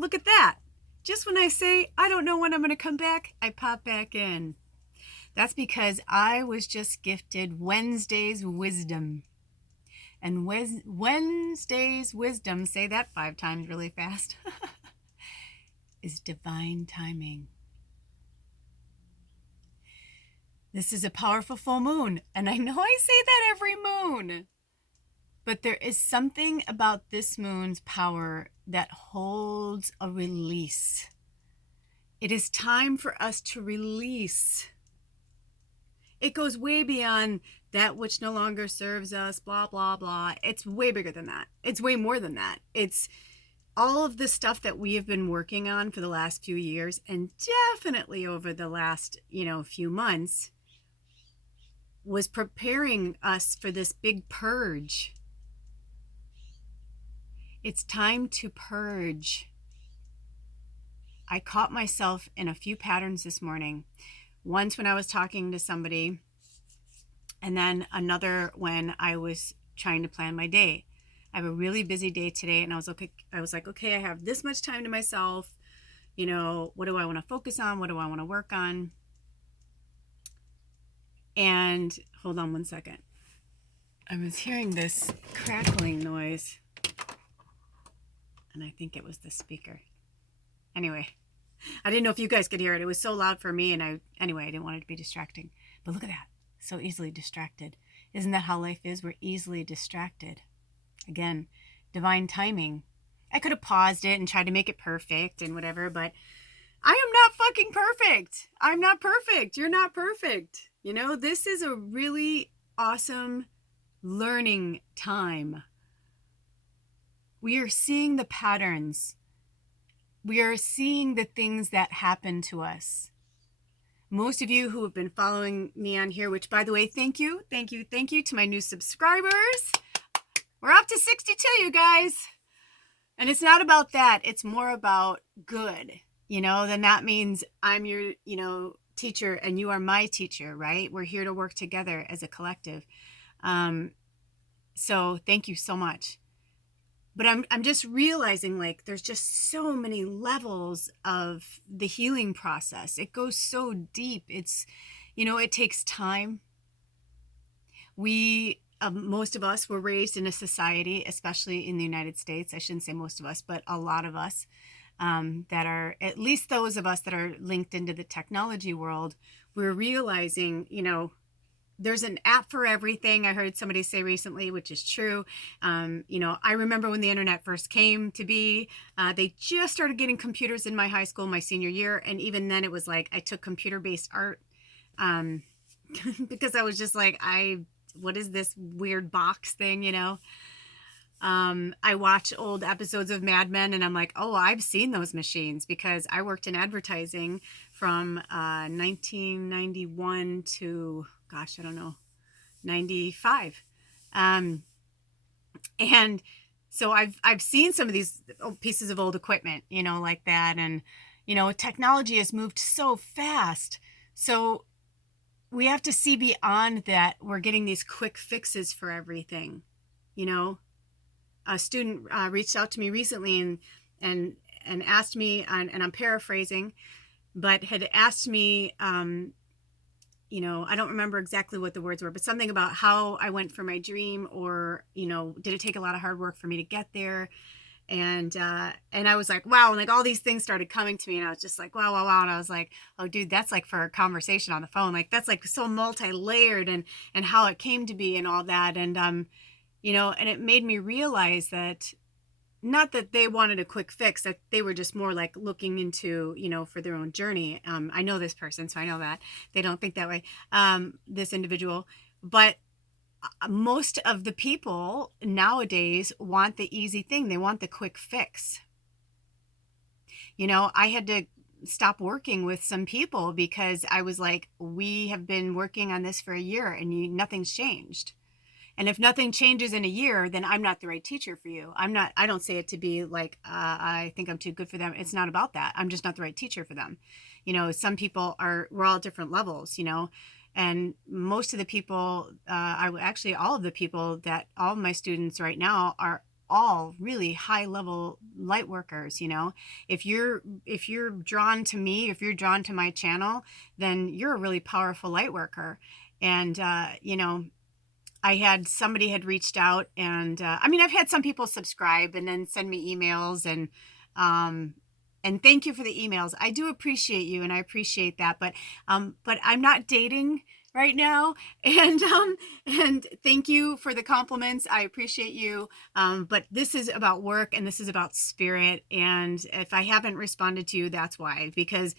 look at that. Just when I say I don't know when I'm going to come back, I pop back in. That's because I was just gifted Wednesday's wisdom. And Wednesday's wisdom, say that 5 times really fast, is divine timing. This is a powerful full moon, and I know I say that every moon, but there is something about this moon's power that holds a release. It is time for us to release. It goes way beyond that which no longer serves us, blah, blah, blah. It's way bigger than that. It's way more than that. It's all of the stuff that we have been working on for the last few years, and definitely over the last, few months, was preparing us for this big purge. It's time to purge. I caught myself in a few patterns this morning. Once when I was talking to somebody, and then another when I was trying to plan my day. I have a really busy day today, and I was like, okay, I have this much time to myself. What do I want to focus on? What do I want to work on? And hold on one second. I was hearing this crackling noise, and I think it was the speaker. Anyway, I didn't know if you guys could hear it. It was so loud for me, and I didn't want it to be distracting. But look at that. So easily distracted. Isn't that how life is? We're easily distracted. Again, divine timing. I could have paused it and tried to make it perfect and whatever, but I am not fucking perfect. I'm not perfect. You're not perfect. This is a really awesome learning time. We are seeing the patterns. We are seeing the things that happen to us. Most of you who have been following me on here, which by the way, thank you to my new subscribers. We're up to 62, you guys. And it's not about that. It's more about good. Then that means I'm your, teacher and you are my teacher, right? We're here to work together as a collective. So thank you so much. But I'm just realizing there's just so many levels of the healing process. It goes so deep. It's, it takes time. Most of us were raised in a society, especially in the United States. I shouldn't say most of us, but a lot of us that are, at least those of us that are linked into the technology world, we're realizing, there's an app for everything. I heard somebody say recently, which is true. I remember when the internet first came to be, they just started getting computers in my high school, my senior year. And even then it was like, I took computer-based art because I was just like, what is this weird box thing, I watch old episodes of Mad Men and I'm like, oh, I've seen those machines because I worked in advertising from 1991 to, gosh, I don't know, 95. And so I've seen some of these pieces of old equipment, like that. And, technology has moved so fast. So we have to see beyond that. We're getting these quick fixes for everything, A student reached out to me recently and asked me, and I'm paraphrasing, but had asked me, I don't remember exactly what the words were, but something about how I went for my dream, or, did it take a lot of hard work for me to get there? And I was like, wow. And all these things started coming to me, and I was just like, wow. And I was like, oh dude, that's for a conversation on the phone. That's so multi-layered and how it came to be and all that. And, and it made me realize that not that they wanted a quick fix, that they were just more looking into, for their own journey. I know this person, so I know that they don't think that way, this individual, but most of the people nowadays want the easy thing. They want the quick fix. I had to stop working with some people because I was like, we have been working on this for a year and nothing's changed. And if nothing changes in a year, then I'm not the right teacher for you. I don't say it to be I think I'm too good for them. It's not about that. I'm just not the right teacher for them. Some people we're all at different levels, and most of the people, all of the people that all of my students right now are all really high level light workers. If you're drawn to me, if you're drawn to my channel, then you're a really powerful light worker. And I had somebody had reached out, and I've had some people subscribe and then send me emails, and thank you for the emails. I do appreciate you, and I appreciate that. But I'm not dating right now, and thank you for the compliments. I appreciate you. But this is about work, and this is about spirit. And if I haven't responded to you, that's why, because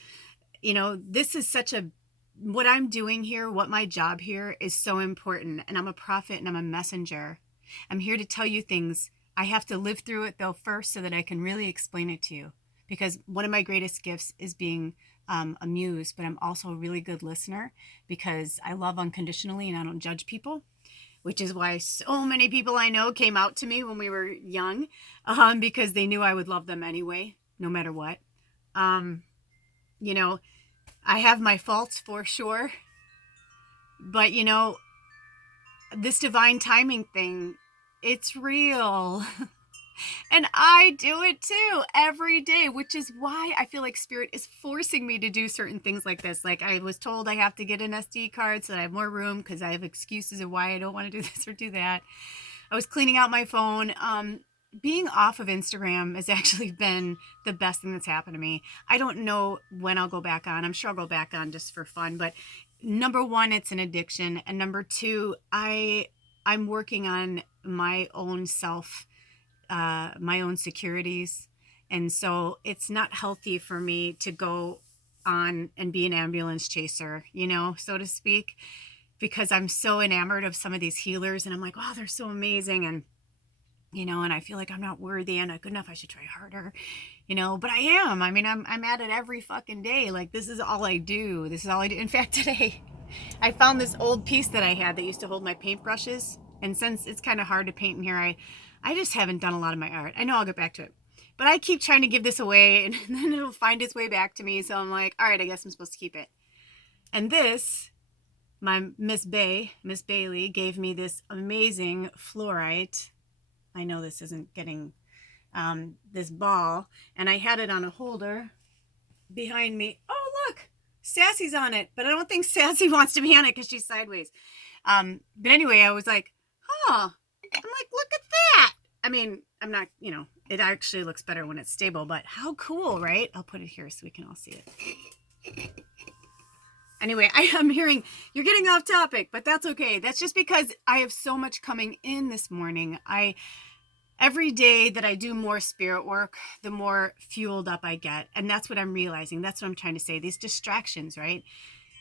this is what I'm doing here, what my job here is so important. And I'm a prophet and I'm a messenger. I'm here to tell you things. I have to live through it though first so that I can really explain it to you. Because one of my greatest gifts is being a muse, but I'm also a really good listener because I love unconditionally and I don't judge people, which is why so many people I know came out to me when we were young, because they knew I would love them anyway, no matter what. I have my faults for sure, but this divine timing thing, it's real. And I do it too every day, which is why I feel like spirit is forcing me to do certain things like this. Like I was told I have to get an SD card so that I have more room because I have excuses of why I don't want to do this or do that. I was cleaning out my phone. Being off of Instagram has actually been the best thing that's happened to me. I don't know when I'll go back on. I'm sure I'll go back on just for fun. But number one, it's an addiction. And number two, I'm working on my own self, my own securities. And so it's not healthy for me to go on and be an ambulance chaser, so to speak, because I'm so enamored of some of these healers. And I'm like, wow, they're so amazing. And and I feel like I'm not worthy, I'm not good enough, I should try harder, but I am. I'm at it every fucking day. Like, this is all I do. In fact, today I found this old piece that I had that used to hold my paintbrushes. And since it's kind of hard to paint in here, I just haven't done a lot of my art. I know I'll get back to it, but I keep trying to give this away and then it'll find its way back to me. So I'm like, all right, I guess I'm supposed to keep it. And this, my Miss Bailey gave me this amazing fluorite. I know this isn't getting this ball, and I had it on a holder behind me. Oh, look, Sassy's on it, but I don't think Sassy wants to be on it because she's sideways. But anyway, I was like, I'm like, look at that. I'm not, it actually looks better when it's stable, but how cool, right? I'll put it here so we can all see it. Anyway, I am hearing you're getting off topic, but that's okay. That's just because I have so much coming in this morning. Every day that I do more spirit work, the more fueled up I get. And that's what I'm realizing. That's what I'm trying to say. These distractions, right?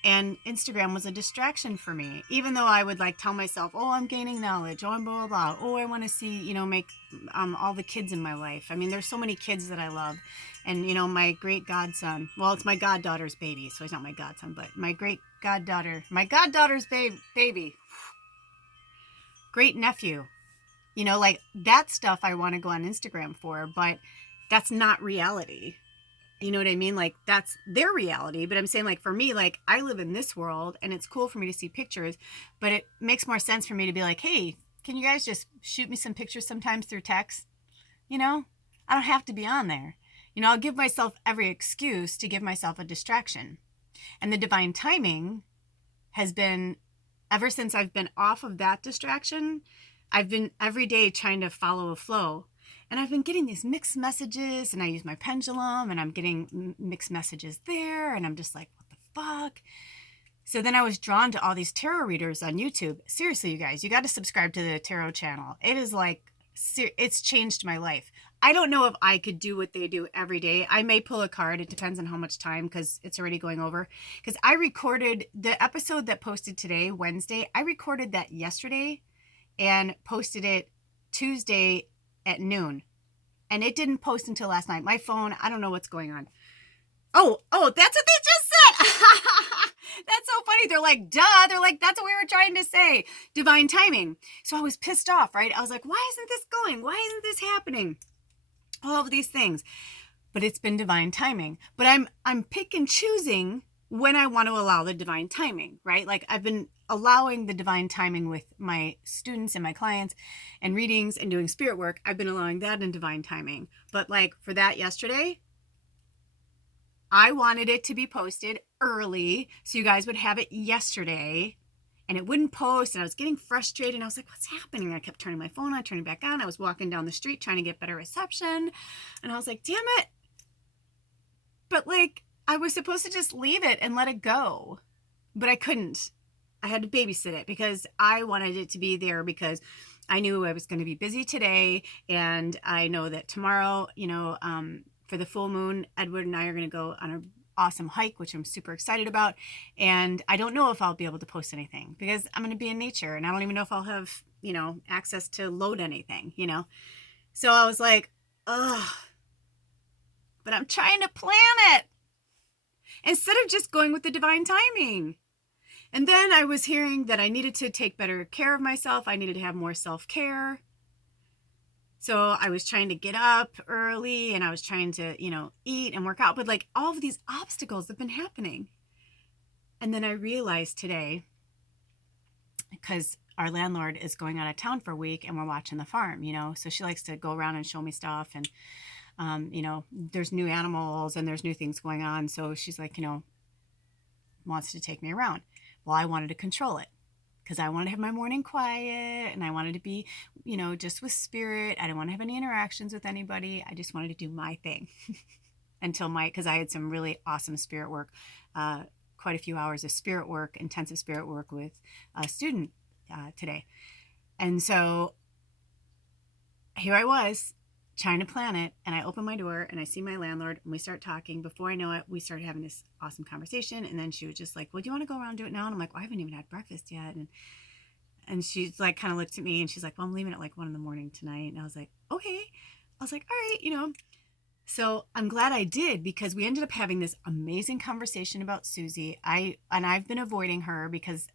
And Instagram was a distraction for me, even though I would tell myself, oh, I'm gaining knowledge. Oh, I'm blah, blah, blah. Oh, I want to see, make all the kids in my life. There's so many kids that I love. And, my great godson, well, it's my goddaughter's baby. So he's not my godson, but my great goddaughter, my goddaughter's baby, great nephew, that stuff I want to go on Instagram for, but that's not reality. You know what I mean? That's their reality. But I'm saying, for me, I live in this world and it's cool for me to see pictures, but it makes more sense for me to be like, hey, can you guys just shoot me some pictures sometimes through text? I don't have to be on there. I'll give myself every excuse to give myself a distraction. And the divine timing has been, ever since I've been off of that distraction, I've been every day trying to follow a flow. And I've been getting these mixed messages, and I use my pendulum, and I'm getting mixed messages there, and I'm just like, what the fuck? So then I was drawn to all these tarot readers on YouTube. Seriously, you guys, you got to subscribe to the tarot channel. It is it's changed my life. I don't know if I could do what they do every day. I may pull a card. It depends on how much time, because it's already going over. Because I recorded the episode that posted today, Wednesday. I recorded that yesterday and posted it Tuesday at noon, and it didn't post until last night. My phone, I don't know what's going on. Oh, that's what they just said. That's so funny. They're like, duh. They're like, that's what we were trying to say. Divine timing. So I was pissed off, right? I was like, why isn't this going? Why isn't this happening? All of these things. But it's been divine timing. But I'm pick and choosing when I want to allow the divine timing, right? I've been allowing the divine timing with my students and my clients and readings and doing spirit work. I've been allowing that in divine timing. But like for that yesterday, I wanted it to be posted early so you guys would have it yesterday and it wouldn't post. And I was getting frustrated. And I was like, what's happening? I kept turning my phone on, turning back on. I was walking down the street trying to get better reception. And I was like, damn it. But like, I was supposed to just leave it and let it go. But I couldn't. I had to babysit it because I wanted it to be there because I knew I was going to be busy today. And I know that tomorrow, for the full moon, Edward and I are going to go on an awesome hike, which I'm super excited about. And I don't know if I'll be able to post anything because I'm going to be in nature and I don't even know if I'll have, access to load anything, So I was like, ugh, but I'm trying to plan it instead of just going with the divine timing. And then I was hearing that I needed to take better care of myself. I needed to have more self-care. So I was trying to get up early and I was trying to, eat and work out. But like all of these obstacles have been happening. And then I realized today, because our landlord is going out of town for a week and we're watching the farm, so she likes to go around and show me stuff. And, there's new animals and there's new things going on. So she's like, wants to take me around. Well, I wanted to control it because I wanted to have my morning quiet and I wanted to be, just with spirit. I didn't want to have any interactions with anybody. I just wanted to do my thing because I had some really awesome spirit work, quite a few hours of spirit work, intensive spirit work with a student today. And so here I was trying to plan it, and I open my door and I see my landlord and we start talking. Before I know it, we started having this awesome conversation. And then she was just like, well, do you want to go around and do it now? And I'm like, well, I haven't even had breakfast yet. And she's like, kind of looked at me and she's like, well, I'm leaving at like 1 a.m. tonight. And I was like, okay. I was like, all right, So I'm glad I did because we ended up having this amazing conversation about Susie. I've been avoiding her because,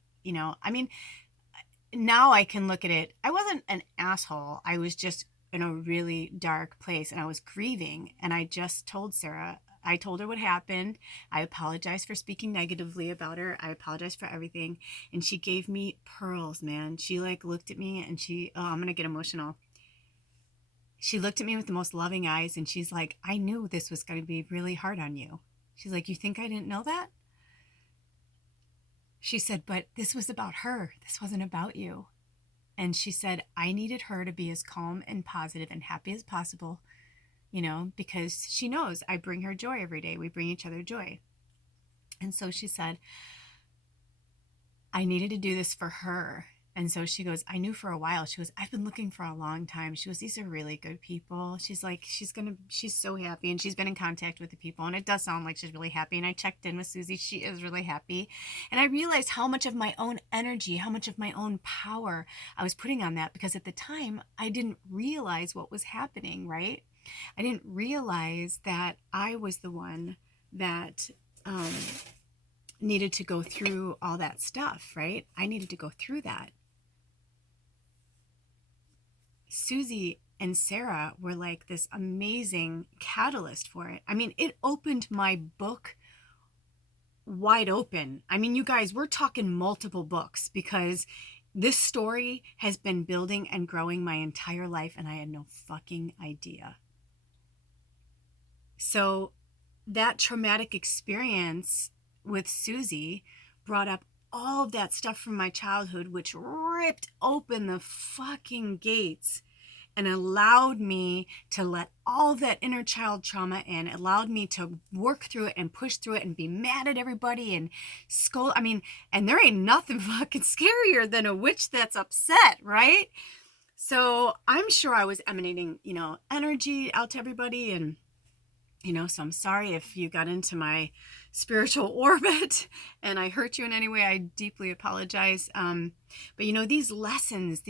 now I can look at it. I wasn't an asshole. I was just in a really dark place and I was grieving. And I just told Sarah, I told her what happened. I apologized for speaking negatively about her. I apologized for everything. And she gave me pearls, man. She like looked at me and I'm going to get emotional. She looked at me with the most loving eyes and she's like, I knew this was going to be really hard on you. She's like, you think I didn't know that? She said, but this was about her. This wasn't about you. And she said, I needed her to be as calm and positive and happy as possible, because she knows I bring her joy every day. We bring each other joy. And so she said, I needed to do this for her. And so she goes, I knew for a while. She goes, I've been looking for a long time. She goes, these are really good people. She's like, she's so happy. And she's been in contact with the people. And it does sound like she's really happy. And I checked in with Susie. She is really happy. And I realized how much of my own energy, how much of my own power I was putting on that. Because at the time, I didn't realize what was happening, right? I didn't realize that I was the one that needed to go through all that stuff, right? I needed to go through that. Susie and Sarah were like this amazing catalyst for it. I mean, it opened my book wide open. I mean, you guys, we're talking multiple books because this story has been building and growing my entire life and I had no fucking idea. So that traumatic experience with Susie brought up all of that stuff from my childhood, which ripped open the fucking gates and allowed me to let all of that inner child trauma in, allowed me to work through it and push through it and be mad at everybody and scold. I mean, and there ain't nothing fucking scarier than a witch that's upset, right? So I'm sure I was emanating, energy out to everybody. And, so I'm sorry if you got into my spiritual orbit and I hurt you in any way. I deeply apologize. But these lessons,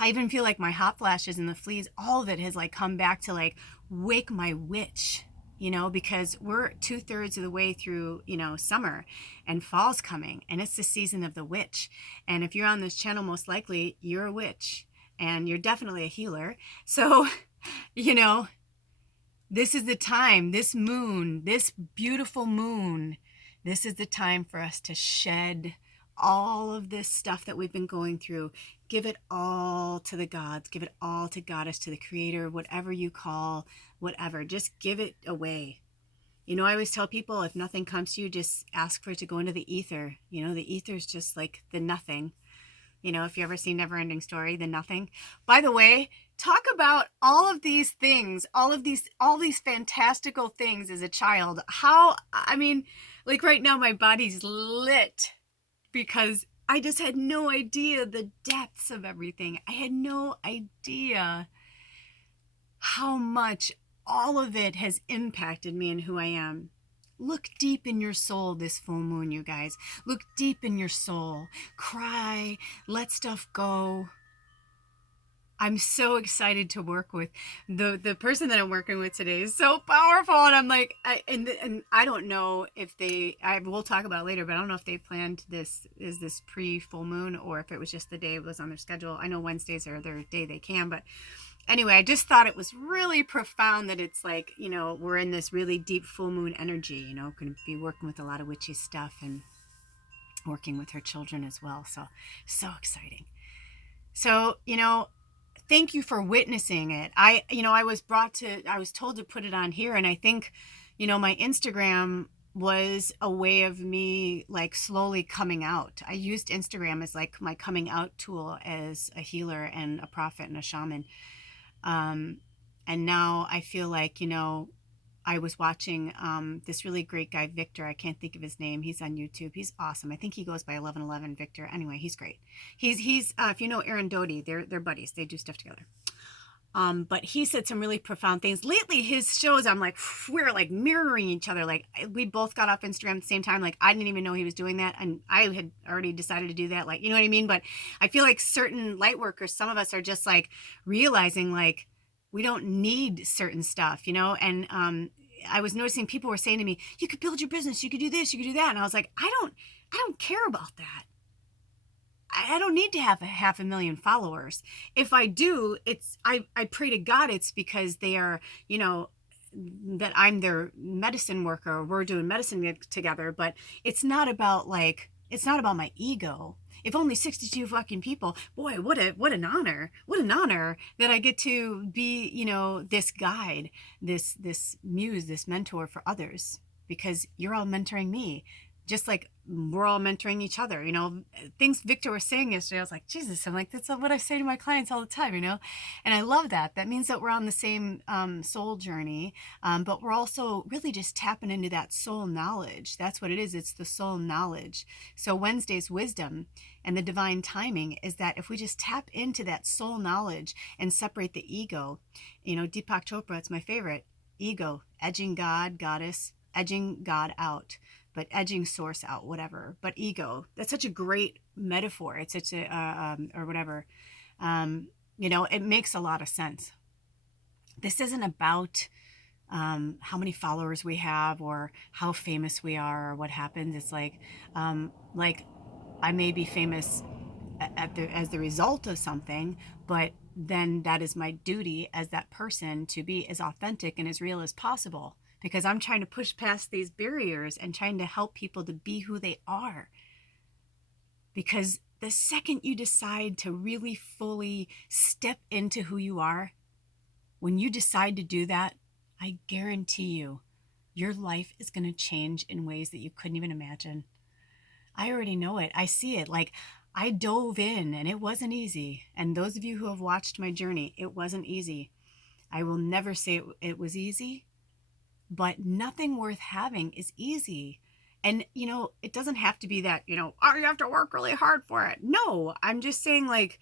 I even feel like my hot flashes and the fleas, all of it has like come back to like wake my witch, because we're 2/3 of the way through, summer and fall's coming and it's the season of the witch. And if you're on this channel, most likely you're a witch and you're definitely a healer. So, this is the time, this moon, this beautiful moon, this is the time for us to shed all of this stuff that we've been going through, give it all to the gods, give it all to Goddess, to the Creator, whatever you call, whatever. Just give it away. You know, I always tell people, if nothing comes to you, just ask for it to go into the ether. You know, the ether is just like the nothing. You know, if you ever see Neverending Story, the nothing. By the way, talk about all of these things, all these fantastical things as a child. How, I mean, like right now my body's lit because I just had no idea the depths of everything. I had no idea how much all of it has impacted me and who I am. Look deep in your soul this full moon, you guys. Look deep in your soul. Cry. Let stuff go. I'm so excited to work with the person that I'm working with today is so powerful, and I'm like, and I don't know if we'll talk about it later, but I don't know if they planned this pre full moon or if it was just the day it was on their schedule. I know Wednesdays are their day they can, but anyway, I just thought it was really profound that it's like, you know, we're in this really deep full moon energy, you know, going to be working with a lot of witchy stuff and working with her children as well. So exciting. So, you know, thank you for witnessing it. I was told to put it on here. And I think, you know, my Instagram was a way of me like slowly coming out. I used Instagram as like my coming out tool as a healer and a prophet and a shaman. And now I feel like, you know, I was watching this really great guy, Victor. I can't think of his name. He's on YouTube. He's awesome. I think he goes by 1111 Victor. Anyway, he's great. He's if you know Aaron Doty, they're buddies. They do stuff together. But he said some really profound things. Lately, his shows, I'm like, we're like mirroring each other. Like we both got off Instagram at the same time. Like I didn't even know he was doing that. And I had already decided to do that. Like, you know what I mean? But I feel like certain light workers, some of us are just like realizing like we don't need certain stuff, you know? And I was noticing people were saying to me, you could build your business. You could do this, you could do that. And I was like, I don't care about that. I don't need to have 500,000 followers. If I do, I pray to God it's because they are, you know, that I'm their medicine worker or we're doing medicine together. But it's not about my ego. If only 62 fucking people, boy, what an honor. What an honor that I get to be, you know, this guide, this muse, this mentor for others, because you're all mentoring me. Just like we're all mentoring each other, you know, things Victor was saying yesterday. I was like, Jesus, I'm like, that's what I say to my clients all the time, you know, and I love that. That means that we're on the same soul journey, but we're also really just tapping into that soul knowledge. That's what it is. It's the soul knowledge. So Wednesday's wisdom and the divine timing is that if we just tap into that soul knowledge and separate the ego, you know, Deepak Chopra, it's my favorite, ego, edging God, goddess, edging God out, but edging source out, whatever. But ego, that's such a great metaphor. It's such a, or whatever. You know, it makes a lot of sense. This isn't about how many followers we have or how famous we are or what happens. It's like I may be famous as the result of something, but then that is my duty as that person to be as authentic and as real as possible. Because I'm trying to push past these barriers and trying to help people to be who they are. Because the second you decide to really fully step into who you are, when you decide to do that, I guarantee you, your life is going to change in ways that you couldn't even imagine. I already know it. I see it. Like I dove in and it wasn't easy. And those of you who have watched my journey, it wasn't easy. I will never say it was easy. But nothing worth having is easy. And, you know, it doesn't have to be that, you know, oh, you have to work really hard for it. No, I'm just saying, like,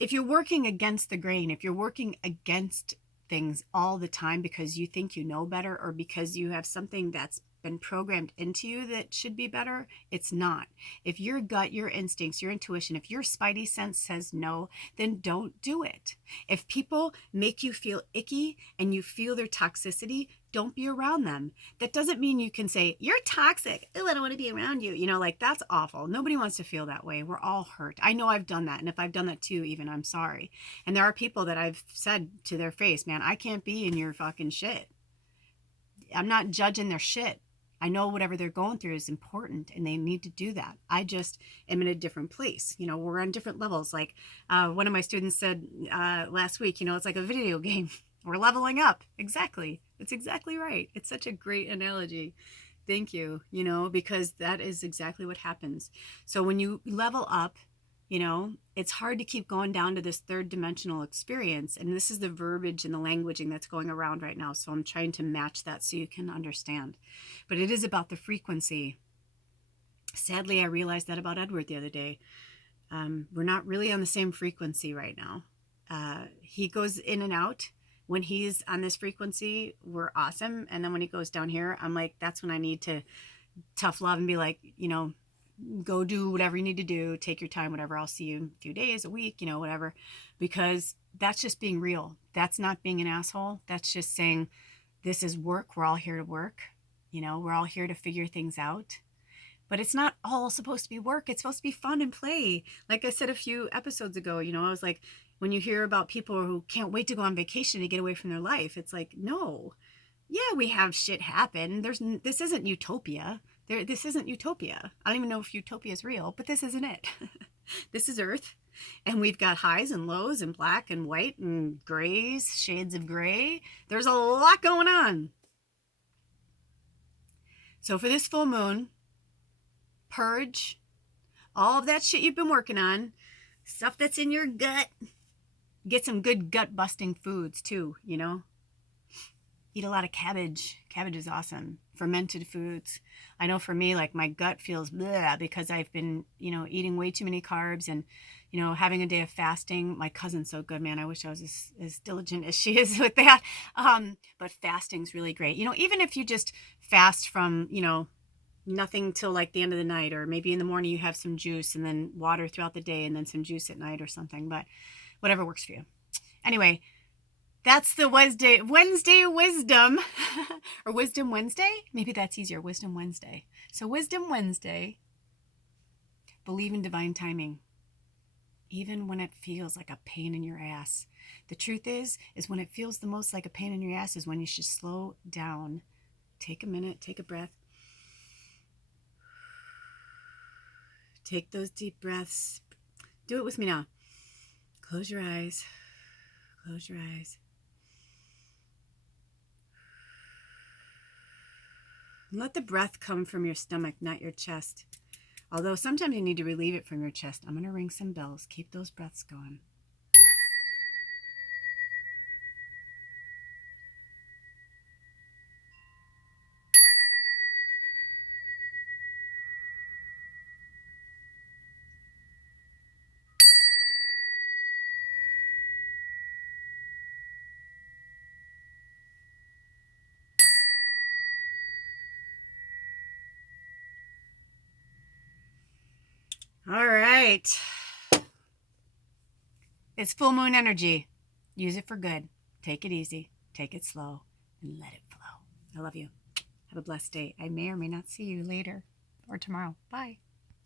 if you're working against the grain, if you're working against things all the time because you think you know better or because you have something that's been programmed into you that should be better, it's not. If your gut, your instincts, your intuition, if your spidey sense says no, then don't do it. If people make you feel icky and you feel their toxicity, don't be around them. That doesn't mean you can say, you're toxic. Oh, I don't want to be around you. You know, like that's awful. Nobody wants to feel that way. We're all hurt. I know I've done that. And if I've done that too, even I'm sorry. And there are people that I've said to their face, man, I can't be in your fucking shit. I'm not judging their shit. I know whatever they're going through is important and they need to do that. I just am in a different place. We're on different levels. Like one of my students said last week, it's like a video game. We're leveling up. Exactly. It's exactly right. It's such a great analogy. Thank you, because that is exactly what happens. So when you level up, it's hard to keep going down to this third dimensional experience. And this is the verbiage and the languaging that's going around right now. So I'm trying to match that so you can understand. But it is about the frequency. Sadly, I realized that about Edward the other day. We're not really on the same frequency right now. He goes in and out. When he's on this frequency, we're awesome. And then when he goes down here, I'm like, that's when I need to tough love and be like, go do whatever you need to do, take your time, whatever. I'll see you in a few days, a week, whatever, because that's just being real. That's not being an asshole. That's just saying, this is work. We're all here to work. We're all here to figure things out, but it's not all supposed to be work. It's supposed to be fun and play. Like I said a few episodes ago, I was like, when you hear about people who can't wait to go on vacation to get away from their life, it's like, no, yeah, we have shit happen. This isn't utopia. This isn't utopia. I don't even know if utopia is real, but this isn't it. This is Earth. And we've got highs and lows and black and white and grays, shades of gray. There's a lot going on. So for this full moon, purge all of that shit you've been working on, stuff that's in your gut. Get some good gut busting foods too, Eat a lot of cabbage. Cabbage is awesome. Fermented foods. I know for me, like my gut feels bleh because I've been, eating way too many carbs and, having a day of fasting. My cousin's so good, man. I wish I was as diligent as she is with that. But fasting's really great. Even if you just fast from, nothing till like the end of the night, or maybe in the morning you have some juice and then water throughout the day and then some juice at night or something, but whatever works for you. Anyway, that's the Wednesday wisdom or Wisdom Wednesday. Maybe that's easier. Wisdom Wednesday. So Wisdom Wednesday, believe in divine timing, even when it feels like a pain in your ass. The truth is when it feels the most like a pain in your ass is when you should slow down. Take a minute, take a breath. Take those deep breaths. Do it with me now. Close your eyes. Close your eyes. Let the breath come from your stomach, not your chest. Although sometimes you need to relieve it from your chest. I'm going to ring some bells. Keep those breaths going. All right. It's full moon energy. Use it for good. Take it easy. Take it slow. And let it flow. I love you. Have a blessed day. I may or may not see you later or tomorrow. Bye.